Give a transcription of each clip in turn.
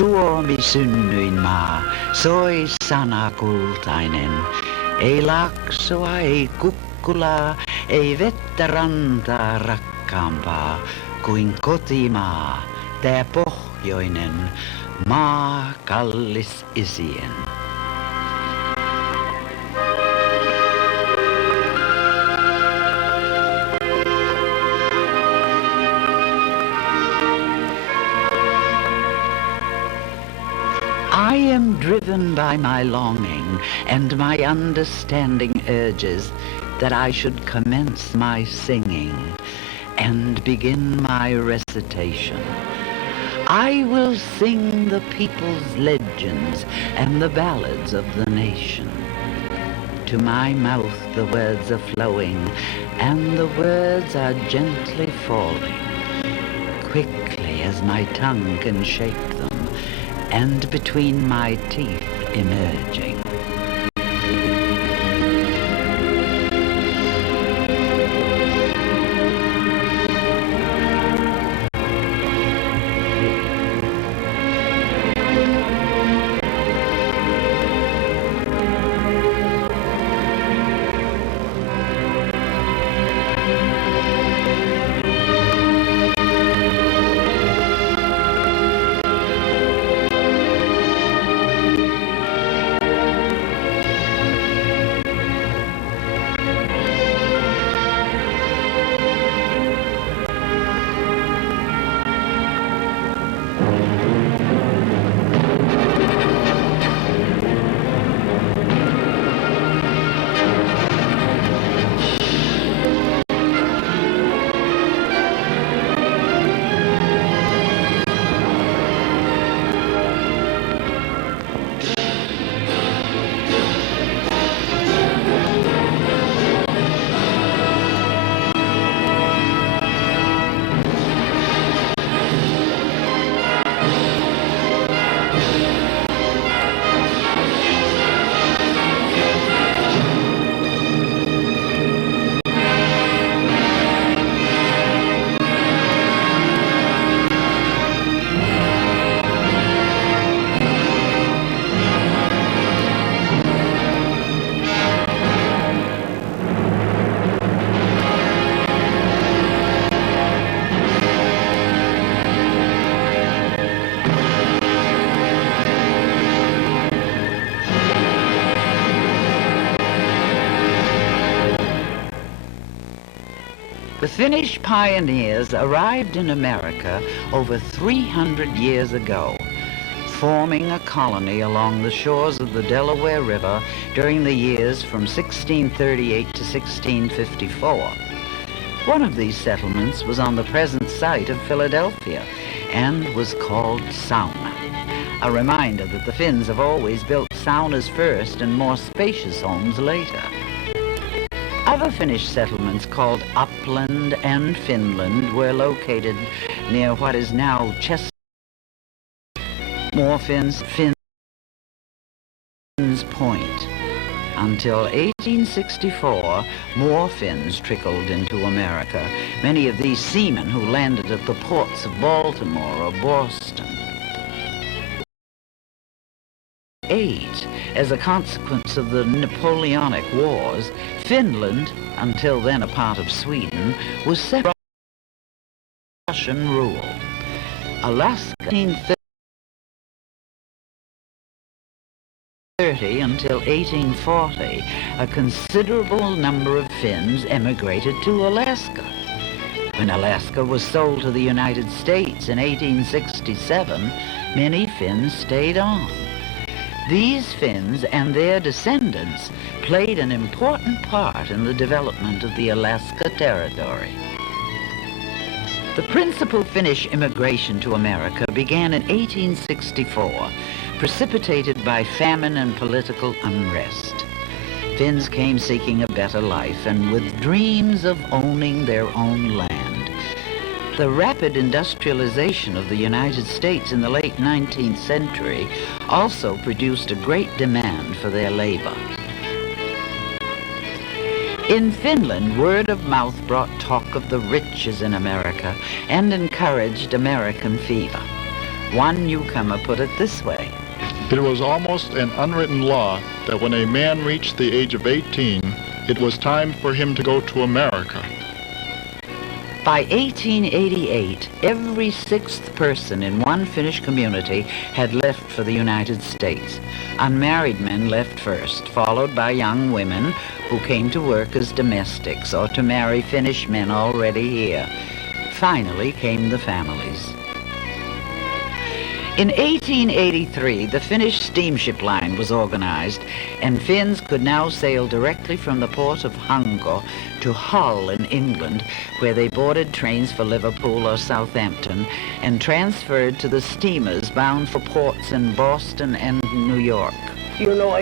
Suomi synnyin maa, soi sana kultainen. Ei laaksoa, ei kukkulaa, ei vettä rantaa rakkaampaa kuin kotimaa, tää pohjoinen maa kallis isien. I am driven by my longing, and my understanding urges that I should commence my singing and begin my recitation. I will sing the people's legends and the ballads of the nation. To my mouth the words are flowing, and the words are gently falling, quickly as my tongue can shape them, and between my teeth emerging. The Finnish pioneers arrived in America over 300 years ago, forming a colony along the shores of the Delaware River during the years from 1638 to 1654. One of these settlements was on the present site of Philadelphia and was called Sauna. A reminder that the Finns have always built saunas first and more spacious homes later. Other Finnish settlements called Upland and Finland were located near what is now Chester. More Finns Point. Until 1864, more Finns trickled into America, many of these seamen who landed at the ports of Baltimore or Boston. As a consequence of the Napoleonic Wars, Finland, until then a part of Sweden, was set under Russian rule. Alaska, 1830 until 1840, a considerable number of Finns emigrated to Alaska. When Alaska was sold to the United States in 1867, many Finns stayed on. These Finns and their descendants played an important part in the development of the Alaska Territory. The principal Finnish immigration to America began in 1864, precipitated by famine and political unrest. Finns came seeking a better life and with dreams of owning their own land. The rapid industrialization of the United States in the late 19th century also produced a great demand for their labor. In Finland, word of mouth brought talk of the riches in America and encouraged American fever. One newcomer put it this way. It was almost an unwritten law that when a man reached the age of 18, it was time for him to go to America. By 1888, every sixth person in one Finnish community had left for the United States. Unmarried men left first, followed by young women who came to work as domestics or to marry Finnish men already here. Finally came the families. In 1883, the Finnish steamship line was organized, and Finns could now sail directly from the port of Hanko to Hull in England, where they boarded trains for Liverpool or Southampton and transferred to the steamers bound for ports in Boston and New York. You know,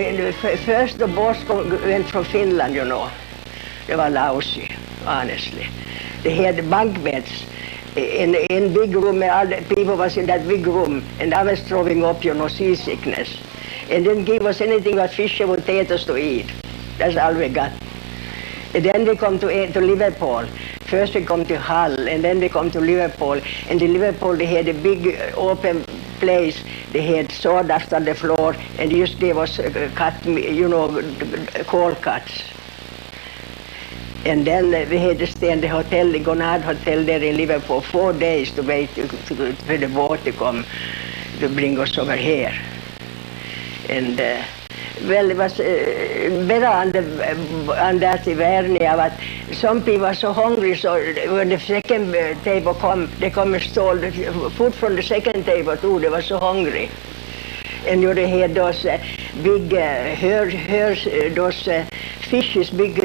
first the boats went from Finland, you know. They were lousy, honestly. They had bunk beds. In big room, all the people was in that big room, and I was throwing up, you know, seasickness. And didn't give us anything but fish and potatoes to eat. That's all we got. And then we come to Liverpool. First we come to Hull, and then we come to Liverpool. And in Liverpool they had a big open place. They had sawdust on the floor, and they just gave us cut, you know, cold cuts. And then we had to stay in the hotel, the Gonard Hotel there in Liverpool, 4 days to wait for the boat to come to bring us over here. And well, it was better on that Ivernia, but some people were so hungry, so when the second table come, they come and stole the food from the second table too. They were so hungry. And you had those big those fishes, big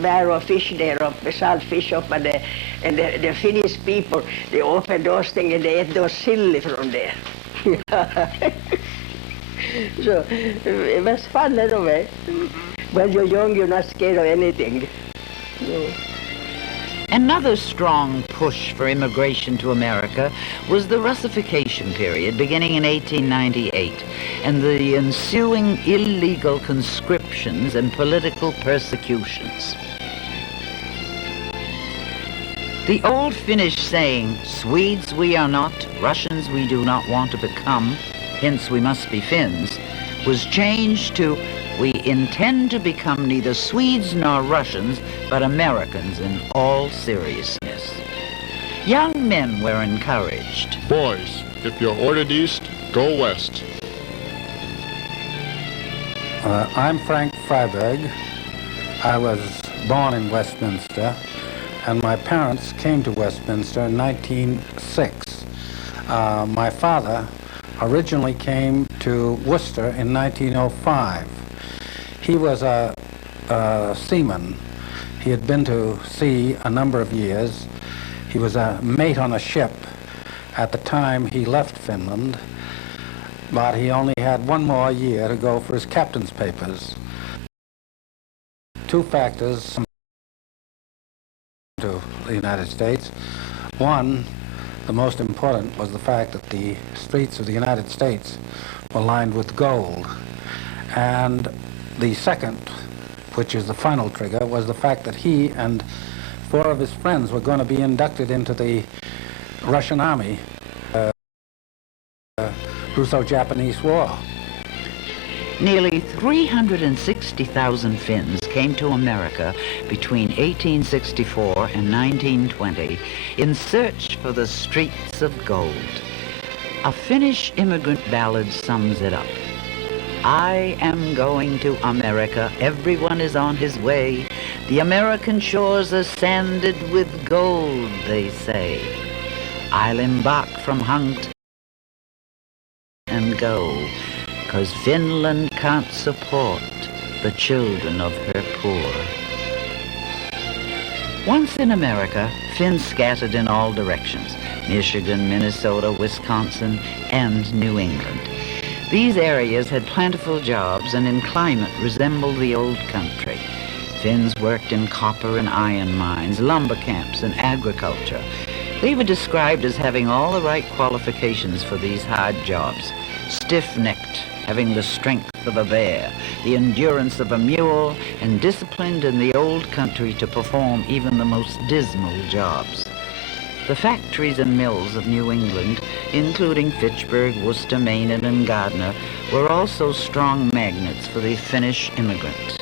barrel of fish there, salt fish up, and the Finnish people, they opened those things and they ate those silly from there. So it was fun anyway. When you're young, you're not scared of anything. No. Another strong push for immigration to America was the Russification period beginning in 1898 and the ensuing illegal conscriptions and political persecutions. The old Finnish saying, "Swedes we are not, Russians we do not want to become, hence we must be Finns," was changed to, "We intend to become neither Swedes nor Russians, but Americans in all seriousness." Young men were encouraged. Boys, if you're ordered east, go west. I'm Frank Freiberg. I was born in Westminster, and my parents came to Westminster in 1906. My father originally came to Worcester in 1905. He was a seaman. He had been to sea a number of years. He was a mate on a ship at the time he left Finland, but he only had one more year to go for his captain's papers. Two factors to the United States. One, the most important, was the fact that the streets of the United States were lined with gold. And the second, which is the final trigger, was the fact that he and 4 of his friends were going to be inducted into the Russian Army, Russo-Japanese War. Nearly 360,000 Finns came to America between 1864 and 1920 in search for the streets of gold. A Finnish immigrant ballad sums it up. "I am going to America, everyone is on his way. The American shores are sanded with gold, they say. I'll embark from Hunkt and go, 'cause Finland can't support the children of her poor." Once in America, Finns scattered in all directions: Michigan, Minnesota, Wisconsin, and New England. These areas had plentiful jobs and in climate resembled the old country. Finns worked in copper and iron mines, lumber camps, and agriculture. They were described as having all the right qualifications for these hard jobs: stiff-necked, having the strength of a bear, the endurance of a mule, and disciplined in the old country to perform even the most dismal jobs. The factories and mills of New England, including Fitchburg, Worcester, Maine, and Gardner, were also strong magnets for the Finnish immigrants.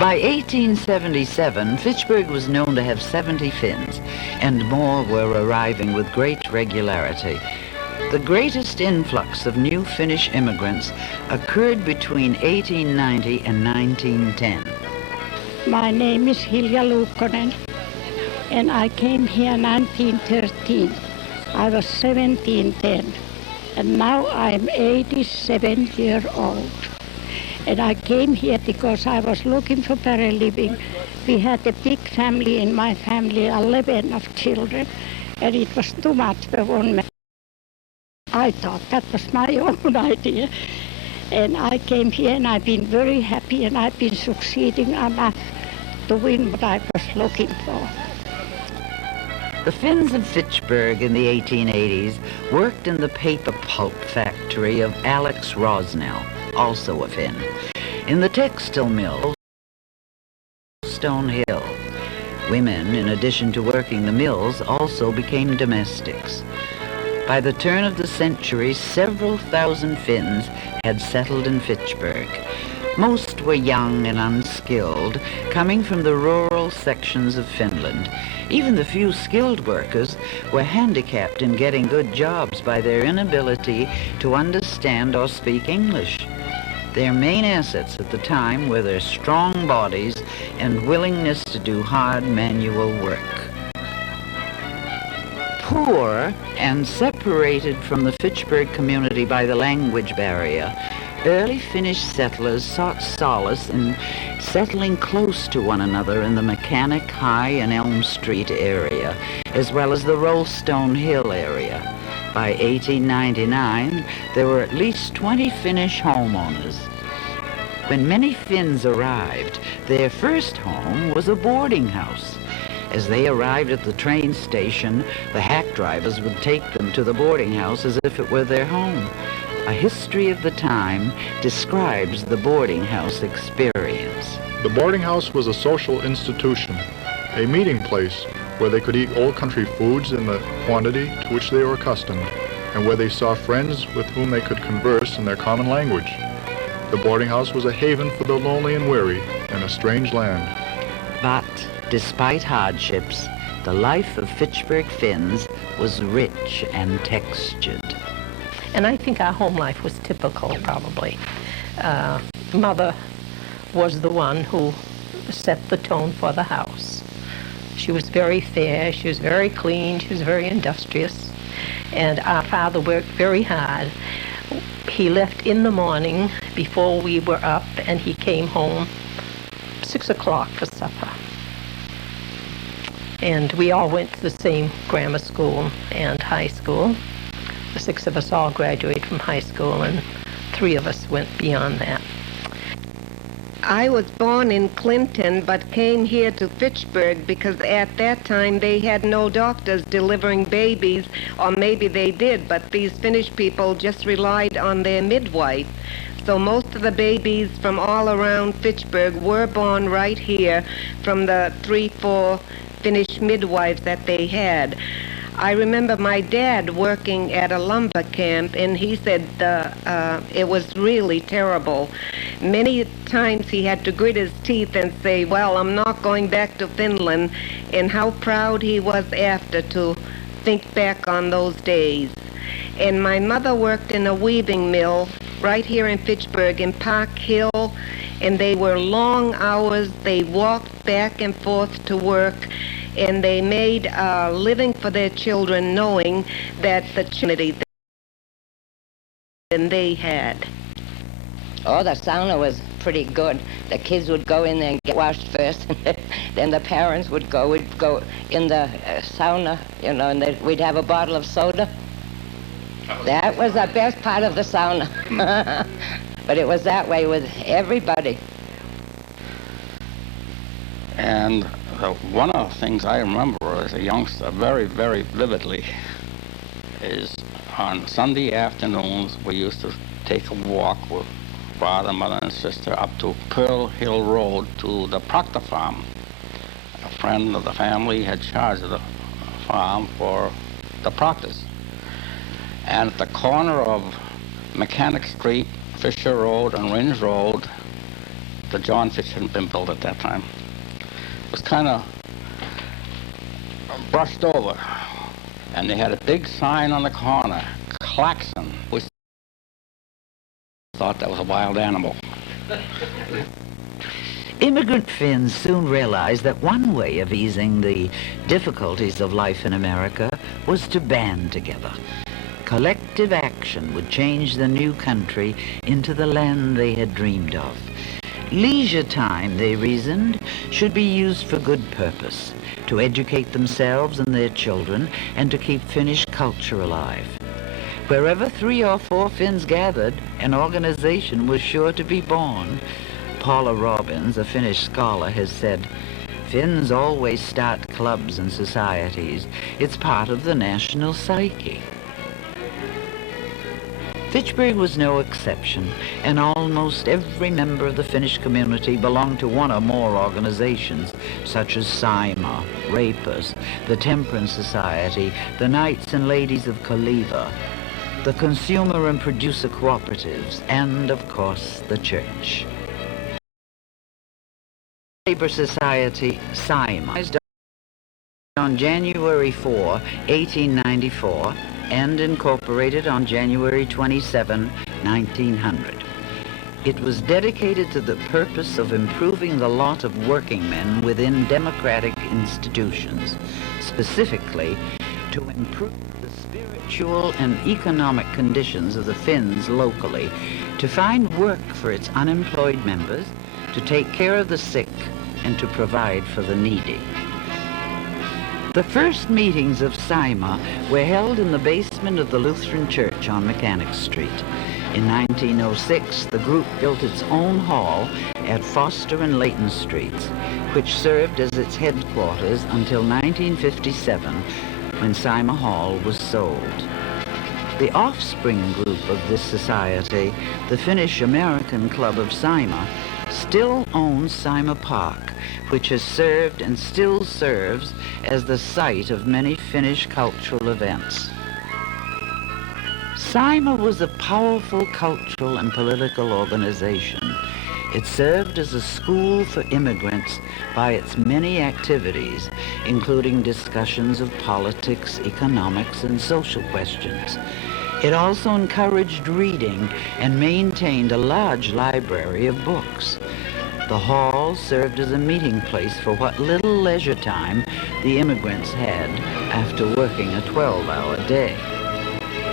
By 1877, Fitchburg was known to have 70 Finns, and more were arriving with great regularity. The greatest influx of new Finnish immigrants occurred between 1890 and 1910. My name is Hilja Luukkonen, and I came here 1913. I was 17 then, and now I'm 87 years old. And I came here because I was looking for better living. We had a big family in my family, 11 of children, and it was too much for one man. I thought that was my own idea. And I came here and I've been very happy, and I've been succeeding enough to win what I was looking for. The Finns of Fitchburg in the 1880s worked in the paper pulp factory of Alex Rosnell, also a Finn, in the textile mill, Stone Hill. Women, in addition to working the mills, also became domestics. By the turn of the century, several thousand Finns had settled in Fitchburg. Most were young and unskilled, coming from the rural sections of Finland. Even the few skilled workers were handicapped in getting good jobs by their inability to understand or speak English. Their main assets at the time were their strong bodies and willingness to do hard manual work. Poor and separated from the Fitchburg community by the language barrier, early Finnish settlers sought solace in settling close to one another in the Mechanic High and Elm Street area, as well as the Rollstone Hill area. By 1899, there were at least 20 Finnish homeowners. When many Finns arrived, their first home was a boarding house. As they arrived at the train station, the hack drivers would take them to the boarding house as if it were their home. A history of the time describes the boarding house experience. The boarding house was a social institution, a meeting place where they could eat old country foods in the quantity to which they were accustomed, and where they saw friends with whom they could converse in their common language. The boarding house was a haven for the lonely and weary in a strange land. But despite hardships, the life of Fitchburg Finns was rich and textured. And I think our home life was typical, probably. Mother was the one who set the tone for the house. She was very fair, she was very clean, she was very industrious. And our father worked very hard. He left in the morning before we were up, and he came home 6 o'clock for supper. And we all went to the same grammar school and high school. The 6 of us all graduated from high school, and 3 of us went beyond that. I was born in Clinton, but came here to Fitchburg because at that time they had no doctors delivering babies, or maybe they did, but these Finnish people just relied on their midwife. So most of the babies from all around Fitchburg were born right here from the 3-4 Finnish midwives that they had. I remember my dad working at a lumber camp, and he said it was really terrible. Many times he had to grit his teeth and say, well, I'm not going back to Finland, and how proud he was after to think back on those days. And my mother worked in a weaving mill right here in Fitchburg in Park Hill, and they were long hours. They walked back and forth to work, and they made a living for their children, knowing that the opportunity that they had. Oh, the sauna was pretty good. The kids would go in there and get washed first, then the parents would go. We'd go in the sauna, you know, and we'd have a bottle of soda. That was the best part of the sauna. But it was that way with everybody. And one of the things I remember as a youngster very, very vividly is on Sunday afternoons we used to take a walk with father, mother, and sister up to Pearl Hill Road to the Proctor Farm. friend of the family had charge of the farm for the Proctors. And at the corner of Mechanic Street, Fisher Road, and Ringe Road, the John Fitch hadn't been built at that time. It was kind of brushed over. And they had a big sign on the corner, Klaxon, which thought that was a wild animal. Immigrant Finns soon realized that one way of easing the difficulties of life in America was to band together. Collective action would change the new country into the land they had dreamed of. Leisure time, they reasoned, should be used for good purpose, to educate themselves and their children, and to keep Finnish culture alive. Wherever 3 or 4 Finns gathered, an organization was sure to be born. Paula Robbins, a Finnish scholar, has said, "Finns always start clubs and societies. It's part of the national psyche." Fitchburg was no exception, and almost every member of the Finnish community belonged to one or more organizations, such as Saima, Rapers, the Temperance Society, the Knights and Ladies of Kaliva, the consumer and producer cooperatives, and, of course, the church. Labor Society, Saima, on January 4, 1894, and incorporated on January 27, 1900. It was dedicated to the purpose of improving the lot of working men within democratic institutions, specifically to improve the spiritual and economic conditions of the Finns locally, to find work for its unemployed members, to take care of the sick, and to provide for the needy. The first meetings of Saima were held in the basement of the Lutheran Church on Mechanic Street. In 1906, the group built its own hall at Foster and Layton Streets, which served as its headquarters until 1957, when Saima Hall was sold. The offspring group of this society, the Finnish American Club of Saima, still owns Saima Park, which has served and still serves as the site of many Finnish cultural events. Saima was a powerful cultural and political organization. It served as a school for immigrants by its many activities, including discussions of politics, economics, and social questions. It also encouraged reading and maintained a large library of books. The hall served as a meeting place for what little leisure time the immigrants had after working a 12-hour day.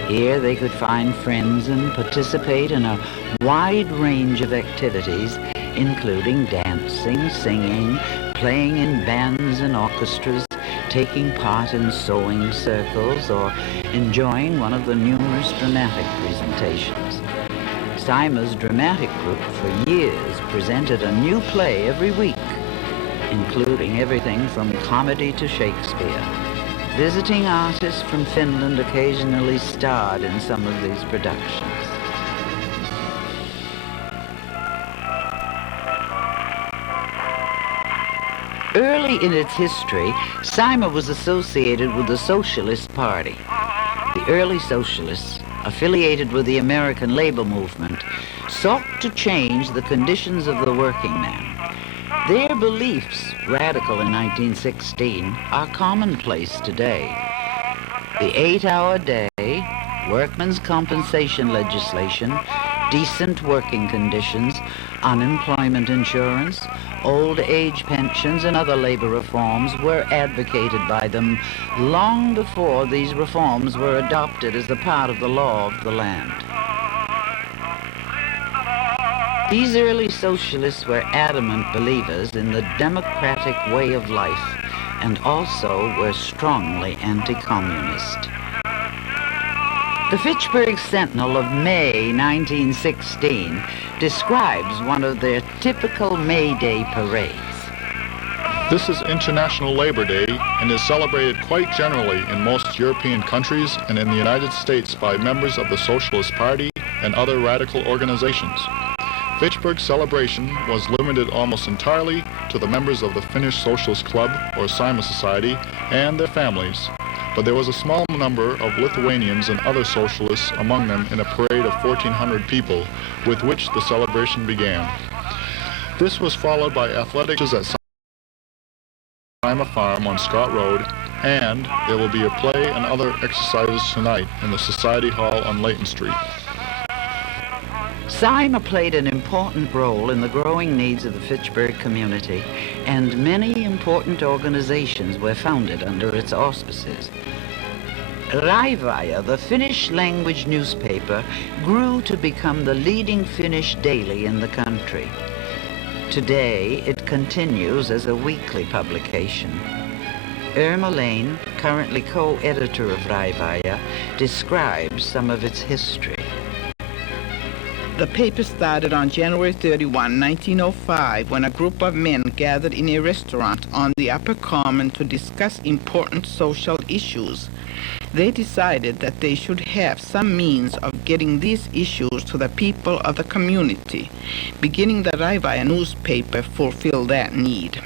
Here they could find friends and participate in a wide range of activities, including dancing, singing, playing in bands and orchestras, taking part in sewing circles, or enjoying one of the numerous dramatic presentations. Saima's dramatic group for years presented a new play every week, including everything from comedy to Shakespeare. Visiting artists from Finland occasionally starred in some of these productions. Early in its history, Saima was associated with the Socialist Party. The early socialists, affiliated with the American labor movement, sought to change the conditions of the working man. Their beliefs, radical in 1916, are commonplace today. The 8-hour day, workmen's compensation legislation, decent working conditions, unemployment insurance, old age pensions, and other labor reforms were advocated by them long before these reforms were adopted as a part of the law of the land. These early socialists were adamant believers in the democratic way of life and also were strongly anti-communist. The Fitchburg Sentinel of May 1916 describes one of their typical May Day parades. This is International Labor Day and is celebrated quite generally in most European countries and in the United States by members of the Socialist Party and other radical organizations. Fitchburg's celebration was limited almost entirely to the members of the Finnish Socialist Club or Saima Society and their families, but there was a small number of Lithuanians and other socialists among them in a parade of 1,400 people with which the celebration began. This was followed by athletics at Saima Farm on Scott Road, and there will be a play and other exercises tonight in the Society Hall on Layton Street. Saima played an important role in the growing needs of the Fitchburg community, and many important organizations were founded under its auspices. Raivaja, the Finnish language newspaper, grew to become the leading Finnish daily in the country. Today, it continues as a weekly publication. Irma Lane, currently co-editor of Raivaja, describes some of its history. The paper started on January 31, 1905, when a group of men gathered in a restaurant on the Upper Common to discuss important social issues. They decided that they should have some means of getting these issues to the people of the community. Beginning the Raivaja newspaper fulfilled that need.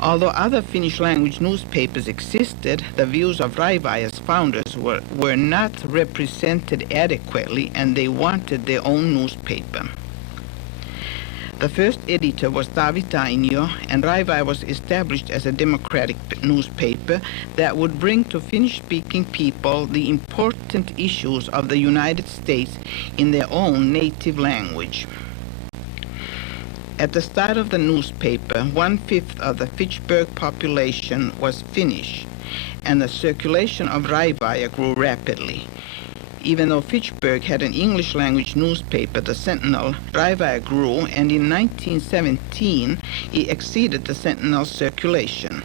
Although other Finnish language newspapers existed, the views of Raivaja's founders were not represented adequately, and they wanted their own newspaper. The first editor was Taavi Tainio, and Raivaja was established as a democratic newspaper that would bring to Finnish-speaking people the important issues of the United States in their own native language. At the start of the newspaper, 1/5 of the Fitchburg population was Finnish, and the circulation of Raivaja grew rapidly. Even though Fitchburg had an English language newspaper, the Sentinel, Raivaja grew, and in 1917 it exceeded the Sentinel's circulation.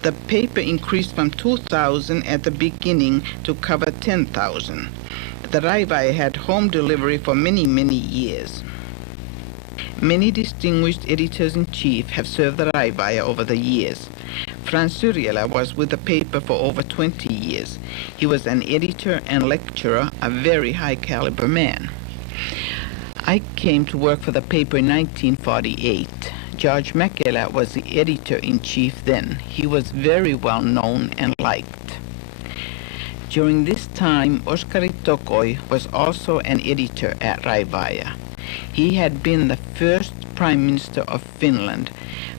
The paper increased from 2,000 at the beginning to cover 10,000. The Raivaja had home delivery for many, many years. Many distinguished editors-in-chief have served the Raivaja over the years. Frans Syrjälä was with the paper for over 20 years. He was an editor and lecturer, a very high-caliber man. I came to work for the paper in 1948. George Mäkelä was the editor-in-chief then. He was very well known and liked. During this time, Oskari Tokoi was also an editor at Raivaja. He had been the first Prime Minister of Finland,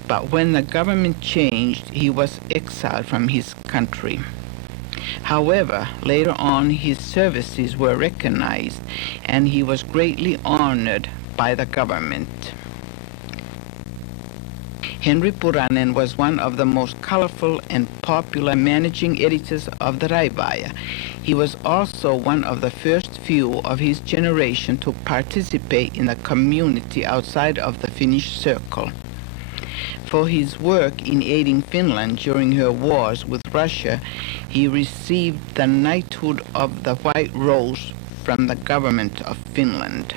but when the government changed, he was exiled from his country. However, later on his services were recognized, and he was greatly honored by the government. Henry Puranen was one of the most colorful and popular managing editors of the Raivaja. He was also one of the first few of his generation to participate in the community outside of the Finnish circle. For his work in aiding Finland during her wars with Russia, he received the knighthood of the White Rose from the government of Finland.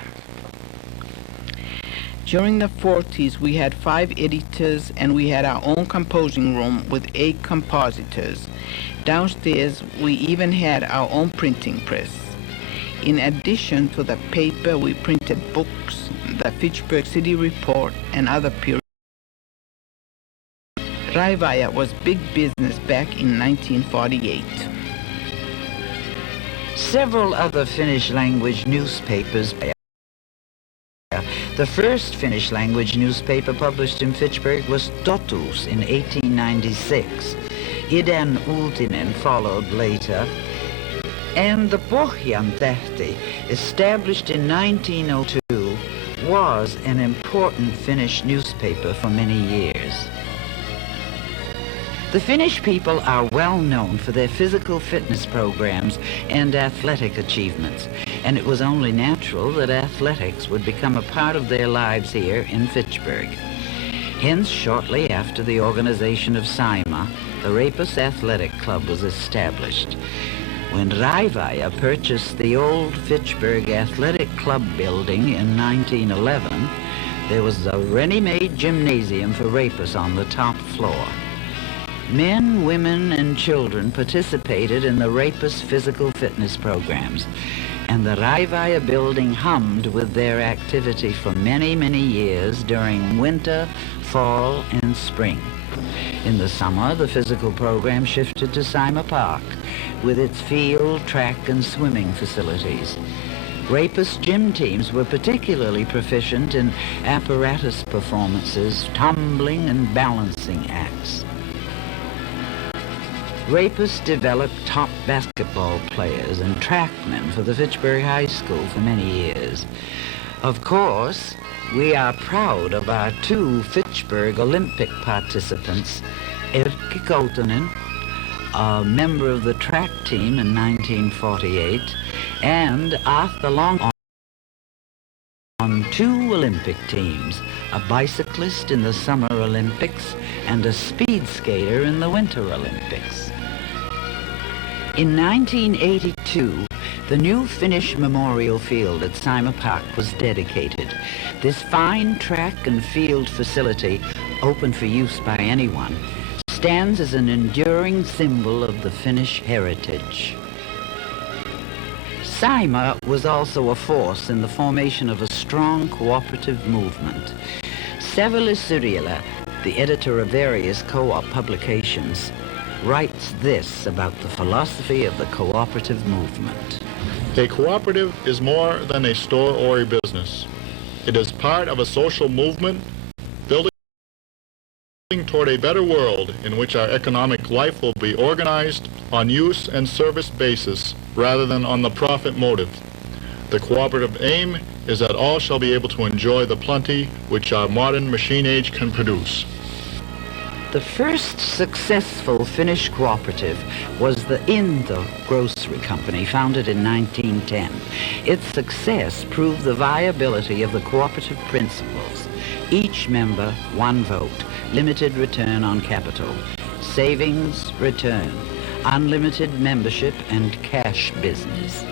During the 40s, we had 5 editors, and we had our own composing room with 8 compositors. Downstairs, we even had our own printing press. In addition to the paper, we printed books, the Fitchburg City Report, and other periodicals. Raivaja was big business back in 1948. Several other Finnish language newspapers. The first Finnish language newspaper published in Fitchburg was Totuus in 1896. Idän Uutinen followed later, and the Pohjan Tähti, established in 1902, was an important Finnish newspaper for many years. The Finnish people are well known for their physical fitness programs and athletic achievements, and it was only natural that athletics would become a part of their lives here in Fitchburg. Hence, shortly after the organization of Saima, the Rapus Athletic Club was established. When Raivaja purchased the old Fitchburg Athletic Club building in 1911, there was a ready-made gymnasium for Rapus on the top floor. Men, women, and children participated in the Rapus physical fitness programs, and the Raivaya building hummed with their activity for many, many years during winter, fall, and spring. In the summer, the physical program shifted to Sima Park with its field, track, and swimming facilities. Rapist gym teams were particularly proficient in apparatus performances, tumbling and balancing acts. Rapist developed top basketball players and trackmen for the Fitchburg High School for many years. Of course, we are proud of our two Fitchburg Olympic participants, Erkki Koutanen, a member of the track team in 1948, and Arthur Long on two Olympic teams, a bicyclist in the Summer Olympics and a speed skater in the Winter Olympics. In 1982, the new Finnish Memorial Field at Sima Park was dedicated. This fine track and field facility, open for use by anyone, stands as an enduring symbol of the Finnish heritage. Sima was also a force in the formation of a strong cooperative movement. Seveli Syrjälä, the editor of various co-op publications, writes this about the philosophy of the cooperative movement. A cooperative is more than a store or a business. It is part of a social movement building toward a better world in which our economic life will be organized on use and service basis rather than on the profit motive. The cooperative aim is that all shall be able to enjoy the plenty which our modern machine age can produce. The first successful Finnish cooperative was the Into Grocery Company, founded in 1910. Its success proved the viability of the cooperative principles. Each member, one vote, limited return on capital, savings return, unlimited membership, and cash business.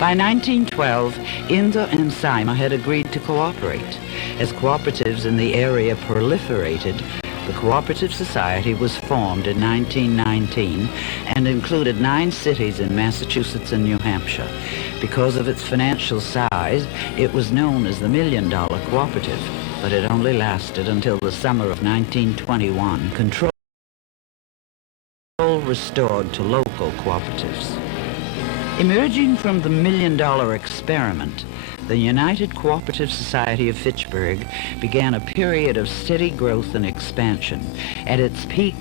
By 1912, Into and Sima had agreed to cooperate. As cooperatives in the area proliferated, the Cooperative Society was formed in 1919 and included 9 cities in Massachusetts and New Hampshire. Because of its financial size, it was known as the $1 Million Cooperative, but it only lasted until the summer of 1921. Control restored to local cooperatives. Emerging from the $1 Million experiment, the United Cooperative Society of Fitchburg began a period of steady growth and expansion. At its peak,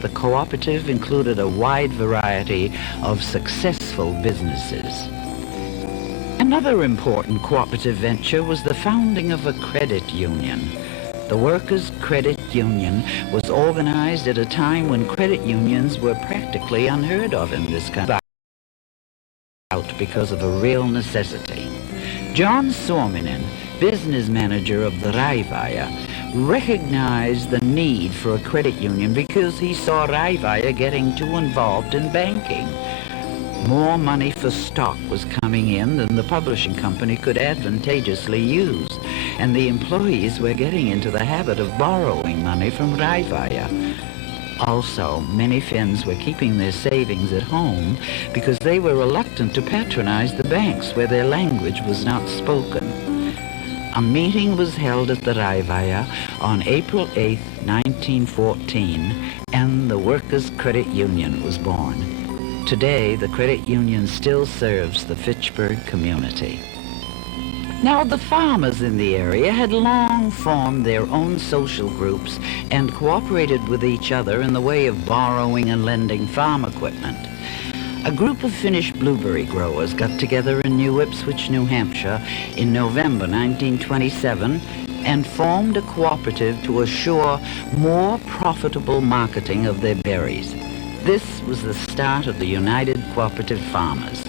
the cooperative included a wide variety of successful businesses. Another important cooperative venture was the founding of a credit union. The Workers' Credit Union was organized at a time when credit unions were practically unheard of in this country, because of a real necessity. John Suominen, business manager of the Raivaya, recognized the need for a credit union because he saw Raivaya getting too involved in banking. More money for stock was coming in than the publishing company could advantageously use, and the employees were getting into the habit of borrowing money from Raivaya. Also, many Finns were keeping their savings at home because they were reluctant to patronize the banks where their language was not spoken. A meeting was held at the Raivaya on April 8, 1914, and the Workers' Credit Union was born. Today, the credit union still serves the Fitchburg community. Now, the farmers in the area had long formed their own social groups and cooperated with each other in the way of borrowing and lending farm equipment. A group of Finnish blueberry growers got together in New Ipswich, New Hampshire in November 1927 and formed a cooperative to assure more profitable marketing of their berries. This was the start of the United Cooperative Farmers.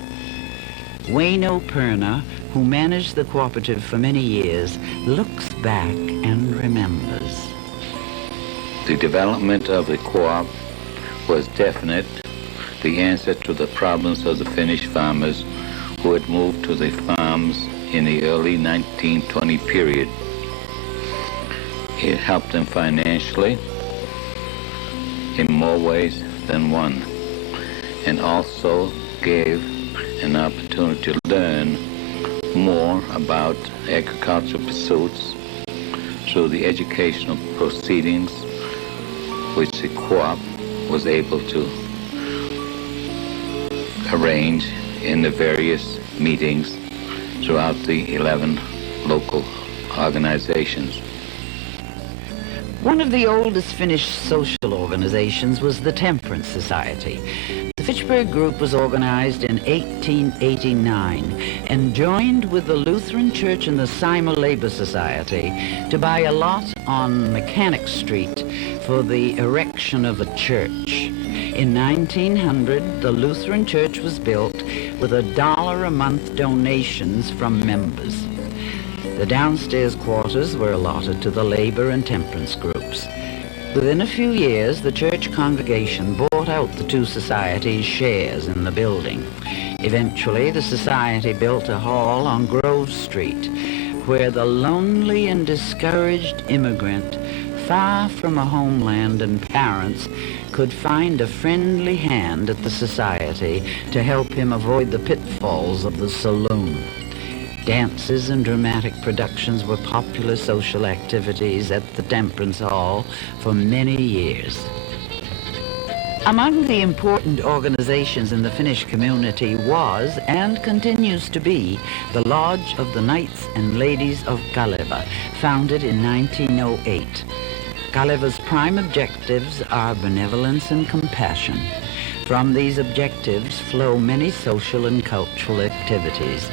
Waino Perna, who managed the cooperative for many years, looks back and remembers. The development of the co-op was definite, the answer to the problems of the Finnish farmers who had moved to the farms in the early 1920 period. It helped them financially in more ways than one, and also gave an opportunity to learn more about agricultural pursuits through the educational proceedings which the co-op was able to arrange in the various meetings throughout the 11 local organizations. One of the oldest Finnish social organizations was the Temperance Society. The Fitchburg group was organized in 1889 and joined with the Lutheran Church and the Seymour Labor Society to buy a lot on Mechanic Street for the erection of a church. In 1900, the Lutheran Church was built with $1 a month donations from members. The downstairs quarters were allotted to the labor and temperance groups. Within a few years, the church congregation bought out the two societies' shares in the building. Eventually, the society built a hall on Grove Street, where the lonely and discouraged immigrant, far from a homeland and parents, could find a friendly hand at the society to help him avoid the pitfalls of the saloon. Dances and dramatic productions were popular social activities at the Temperance Hall for many years. Among the important organizations in the Finnish community was, and continues to be, the Lodge of the Knights and Ladies of Kaleva, founded in 1908. Kaleva's prime objectives are benevolence and compassion. From these objectives flow many social and cultural activities.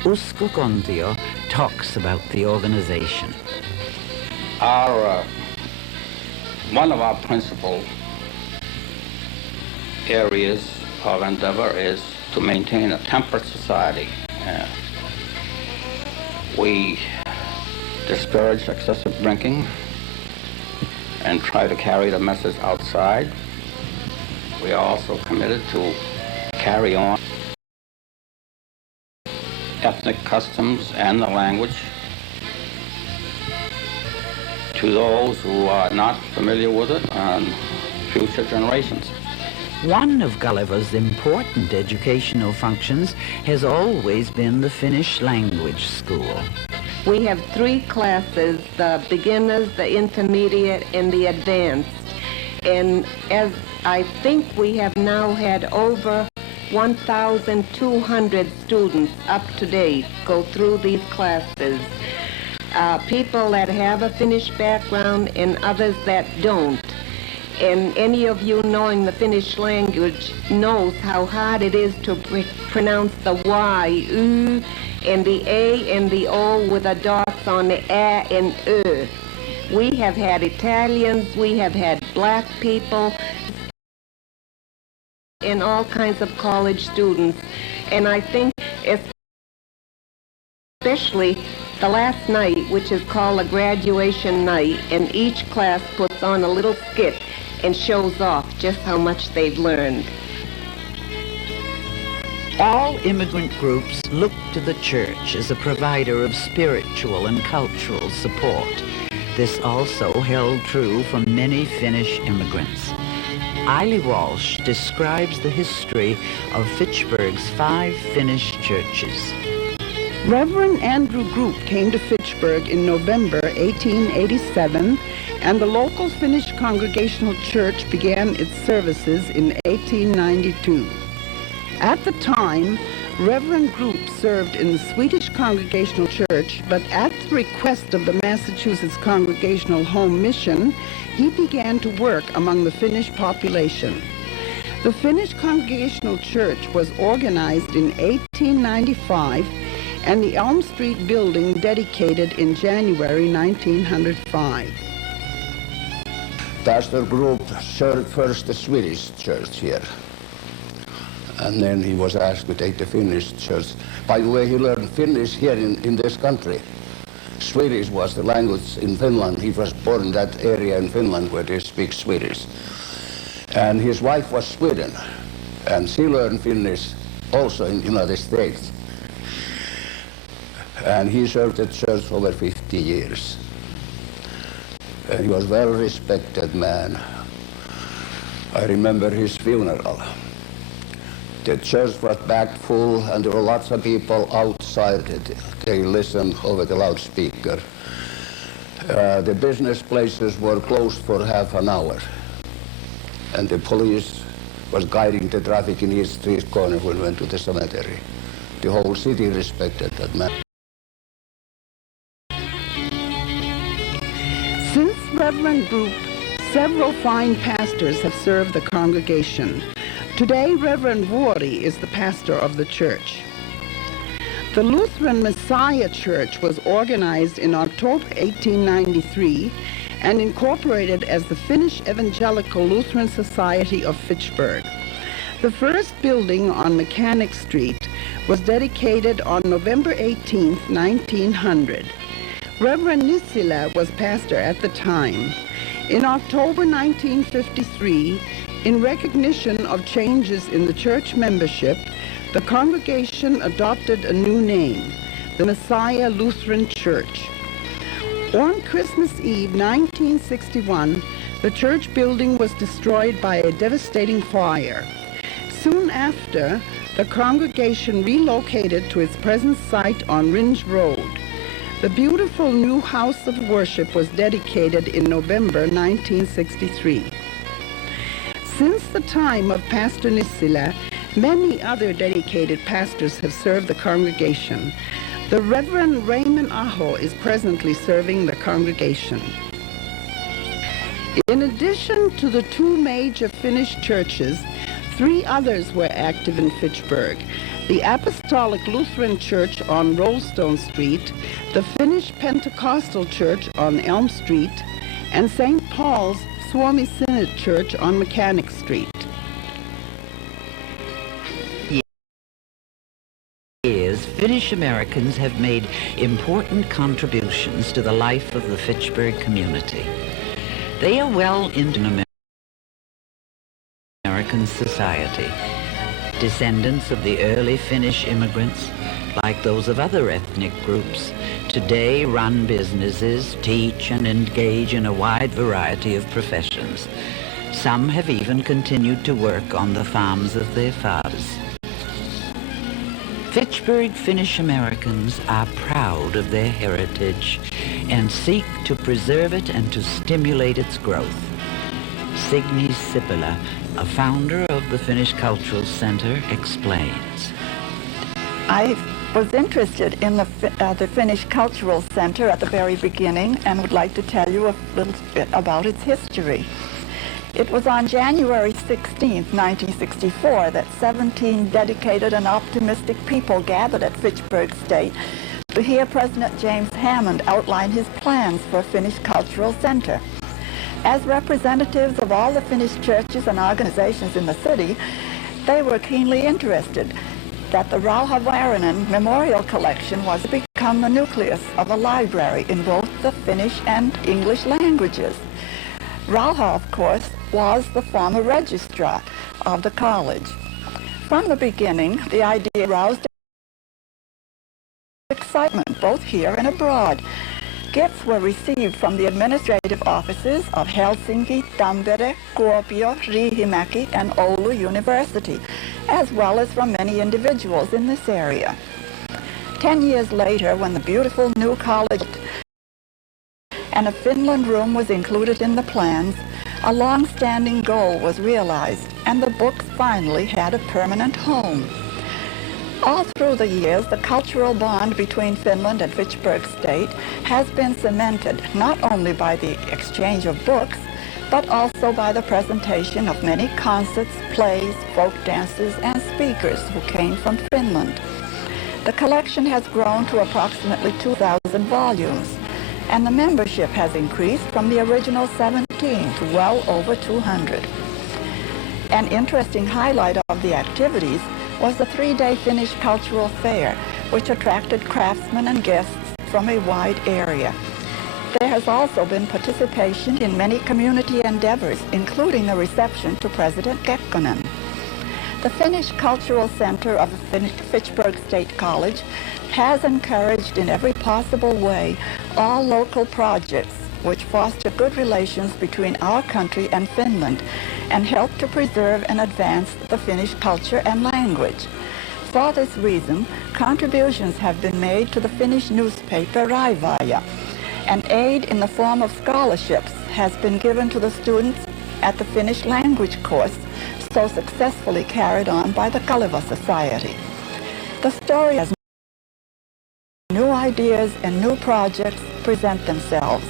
Usko Kontio talks about the organization. One of our principal areas of endeavor is to maintain a temperate society. We discourage excessive drinking and try to carry the message outside. We are also committed to carry on ethnic customs and the language to those who are not familiar with it and future generations. One of Kaleva's important educational functions has always been the Finnish language school. We have 3 classes, the beginners, the intermediate, and the advanced. And as I think we have now had over 1,200 students up to date go through these classes. People that have a Finnish background and others that don't. And any of you knowing the Finnish language knows how hard it is to pronounce the Y, U, and the A and the O with the dots on the A and Ö. We have had Italians, we have had black people, and all kinds of college students. And I think especially the last night, which is called a graduation night, and each class puts on a little skit and shows off just how much they've learned. All immigrant groups look to the church as a provider of spiritual and cultural support. This also held true for many Finnish immigrants. Eili Walsh describes the history of Fitchburg's 5 Finnish churches. Reverend Andrew Group came to Fitchburg in November 1887, and the local Finnish Congregational Church began its services in 1892. At the time, Reverend Group served in the Swedish Congregational Church, but at the request of the Massachusetts Congregational Home Mission, he began to work among the Finnish population. The Finnish Congregational Church was organized in 1895, and the Elm Street building dedicated in January 1905. Pastor Group served first the Swedish church here. And then he was asked to take the Finnish church. By the way, he learned Finnish here in this country. Swedish was the language in Finland. He was born in that area in Finland where they speak Swedish. And his wife was Sweden, and she learned Finnish also in the United States. And he served the church over 50 years. And he was a well-respected man. I remember his funeral. The church was packed full, and there were lots of people outside. They listened over the loudspeaker. The business places were closed for half an hour, and the police was guiding the traffic in each street corner when we went to the cemetery. The whole city respected that man. Since Reverend Group, several fine pastors have served the congregation. Today, Reverend Vuori is the pastor of the church. The Lutheran Messiah Church was organized in October 1893 and incorporated as the Finnish Evangelical Lutheran Society of Fitchburg. The first building on Mechanic Street was dedicated on November 18, 1900. Reverend Nisila was pastor at the time. In October 1953, in recognition of changes in the church membership, the congregation adopted a new name, the Messiah Lutheran Church. On Christmas Eve 1961, the church building was destroyed by a devastating fire. Soon after, the congregation relocated to its present site on Ringe Road. The beautiful new house of worship was dedicated in November 1963. Since the time of Pastor Nisila, many other dedicated pastors have served the congregation. The Reverend Raymond Aho is presently serving the congregation. In addition to the two major Finnish churches, 3 others were active in Fitchburg: the Apostolic Lutheran Church on Rollstone Street, the Finnish Pentecostal Church on Elm Street, and St. Paul's Suomi Synod Church on Mechanic Street. Years, Finnish Americans have made important contributions to the life of the Fitchburg community. They are well into American society. Descendants of the early Finnish immigrants, like those of other ethnic groups, today run businesses, teach, and engage in a wide variety of professions. Some have even continued to work on the farms of their fathers. Fitchburg Finnish Americans are proud of their heritage and seek to preserve it and to stimulate its growth. Signy Sipilä, a founder of the Finnish Cultural Center, explains. I was interested in the Finnish Cultural Center at the very beginning and would like to tell you a little bit about its history. It was on January 16, 1964, that 17 dedicated and optimistic people gathered at Fitchburg State to hear President James Hammond outline his plans for a Finnish Cultural Center. As representatives of all the Finnish churches and organizations in the city, they were keenly interested that the Rauha Vaaranen Memorial Collection was to become the nucleus of a library in both the Finnish and English languages. Rauha, of course, was the former registrar of the college. From the beginning, the idea aroused excitement both here and abroad. Gifts were received from the administrative offices of Helsinki, Tampere, Kuopio, Riihimäki, and Oulu University, as well as from many individuals in this area. 10 years later, when the beautiful new college and a Finland room was included in the plans, a long-standing goal was realized, and the books finally had a permanent home. All through the years, the cultural bond between Finland and Fitchburg State has been cemented not only by the exchange of books, but also by the presentation of many concerts, plays, folk dances, and speakers who came from Finland. The collection has grown to approximately 2,000 volumes, and the membership has increased from the original 17 to well over 200. An interesting highlight of the activities was the 3-day Finnish Cultural Fair, which attracted craftsmen and guests from a wide area. There has also been participation in many community endeavors, including the reception to President Kekkonen. The Finnish Cultural Center of Fitchburg State College has encouraged in every possible way all local projects which foster good relations between our country and Finland and help to preserve and advance the Finnish culture and language. language. For this reason, contributions have been made to the Finnish newspaper Raivaja. An aid in the form of scholarships has been given to the students at the Finnish language course, so successfully carried on by the Kaleva Society. The story has new ideas and new projects present themselves.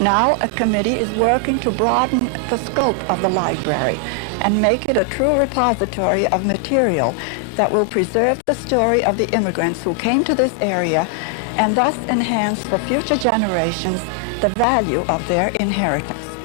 Now a committee is working to broaden the scope of the library and make it a true repository of material that will preserve the story of the immigrants who came to this area and thus enhance for future generations the value of their inheritance.